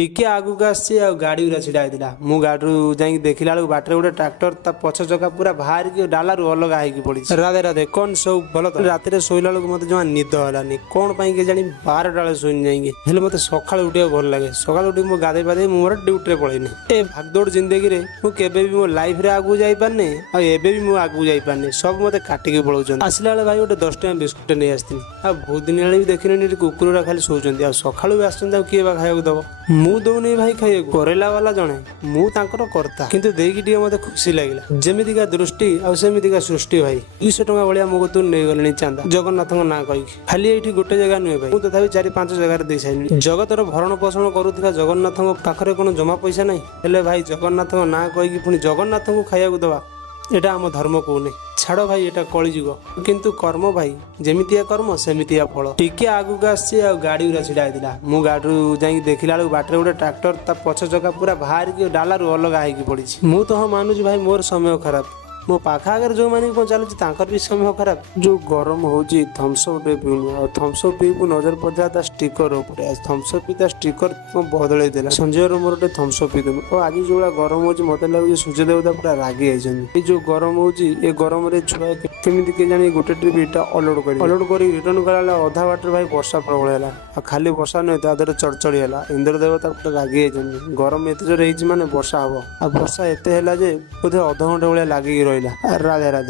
टिके आगुक आसी गाड़ी गुरा छिड़ा होता मु गाड़ी जाकि देखला बेलू बाटर गोटे ट्राक्टर ता पछ चका पूरा बाहर की डालू अलग होगी पड़ी। राधे राधे कौन सब भल तो रात शोला बेलू मत जमा निद हलानी कौन पाई के जानी 12टा बेले शुई जाएंगे हेल्ले मत सका उठा भल लगे सका उठी मो गाधे पाधे मोर ड्यूटी पलैनी ए भागदौड़ जिंदगी मुझे मो लाइफ रे आगू जाई पारनी आबे भी आगू जाई पारनी सब मत काटिकी पलाउन आसला बेले भाई गोटे 10 टଙ୍କା बिस्कुट नहीं आसती आ बहुत दिन भी देखनी कुकुरा खाली शोचती आ सका भी आसुँच किए खाया दब मु दौनी भाई खाई करेला वाला जड़े मुझर कर्ता किंतु देकी मत खुशी लगे जमीका दृष्टि आमिका सृष्टि भाई 200 टଙ୍କା भाया मो कतु नहीं गले चांदा जगन्नाथ ना कही खाली ये गोटे जगह नुहे भाई मुझे तथा 4-5 जगह दे सारी जगतर भरण पोषण करुवा जगन्नाथ पाखे कौन जमा पैसा नहीं हेले भाई जगन्नाथ ना कहीकि पुणी जगन्नाथ को खाया दवा एटा आम धर्म कहूनी छाड़ भाई एटा कलिजुग किंतु कर्म भाई जेमितिया कर्म सेमितिया फल टिके आगुक आसी गाड़ी गुरा छिड़ा होता मु गाड़ी जाकि देखला बेलू बाटर गोटे ट्राक्टर ता पछ चका पूरा बाहर की डालू अलग होगी पड़ी। मु तो हाँ मानुची भाई मोर समय खराब मो पाखा आगे जो मैंने कौन चलुची भी समय खराब जो गरम होची थम्सअप पीऊँ थम्सअप पीबू नजर पड़ा स्टिकर थम्सअप पी स्टिकर बदल देला संजय मोर गोटे थम्सअप पीदेमु और आज जो गरम हो मत लगे सूर्य देवता पूरा रागी जाइए जो गरम होची ए गरम रे छुआ केमी के जानी गोटे ट्रिप इटा अललोड कर रिटर्न कला अधा बाटर भाई वर्षा प्रबल है खाली वर्षा नुहे तादर चढ़चढ़ी है इंद्र देवता पूरा रागी जाइए गरम एत जोर माने वर्षा हम आ वर्षा एत है बोधे अध घंटे भाया लगिक रहा। राधे राधे।